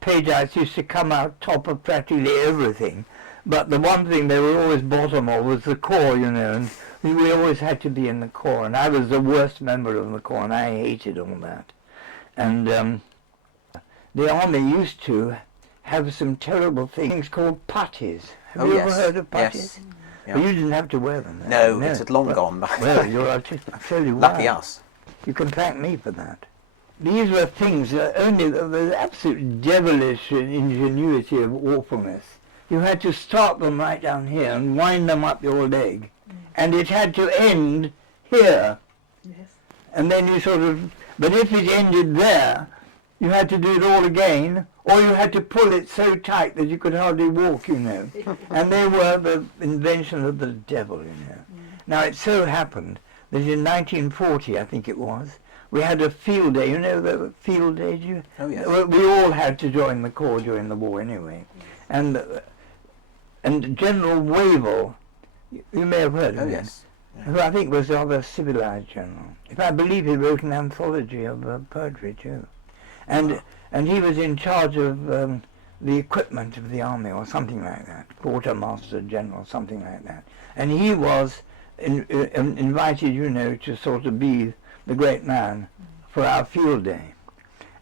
paydites used to come out top of practically everything. But the one thing they were always bottom of was the corps, you know, and we always had to be in the corps. And I was the worst member of the corps, and I hated all that. And the army used to have some terrible things called putties. Have you ever heard of putties? Yes. Yeah. Well, you didn't have to wear them. No, it's long gone. Well, I'll tell you why. Lucky us. You can thank me for that. These were things that only the absolute devilish ingenuity of awfulness. You had to start them right down here and wind them up your leg. And it had to end here. Yes. And then you sort of, but if it ended there, you had to do it all again, or you had to pull it so tight that you could hardly walk, you know. And they were the invention of the devil, you know. Now it so happened that in 1940, I think it was, we had a field day. You know the field day? Oh, yes. We all had to join the corps during the war anyway. And General Wavell, you may have heard of him, Yes. who I think was a rather civilized general. I believe he wrote an anthology of poetry too. And he was in charge of the equipment of the army or something like that, quartermaster general, something like that. And he was invited, you know, to sort of be the great man for our field day.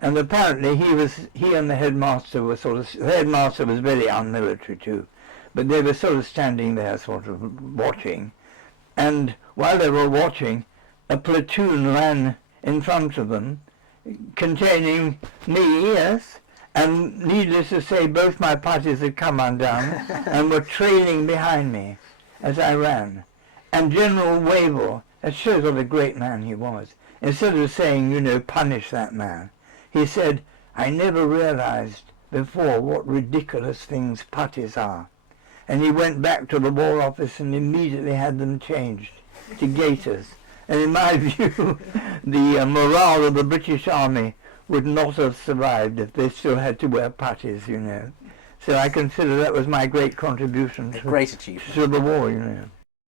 And apparently he and the headmaster were the headmaster was very unmilitary too, but they were sort of standing there sort of watching. And while they were watching, a platoon ran in front of them, containing me, yes, and needless to say, both my putties had come undone and were trailing behind me as I ran. And General Wavell, that shows what a great man he was, instead of saying, you know, punish that man, he said, I never realized before what ridiculous things putties are. And he went back to the War Office and immediately had them changed to gaiters. And in my view, the morale of the British Army would not have survived if they still had to wear putties, you know. So I consider that was my great contribution Great achievement. to the war, you know.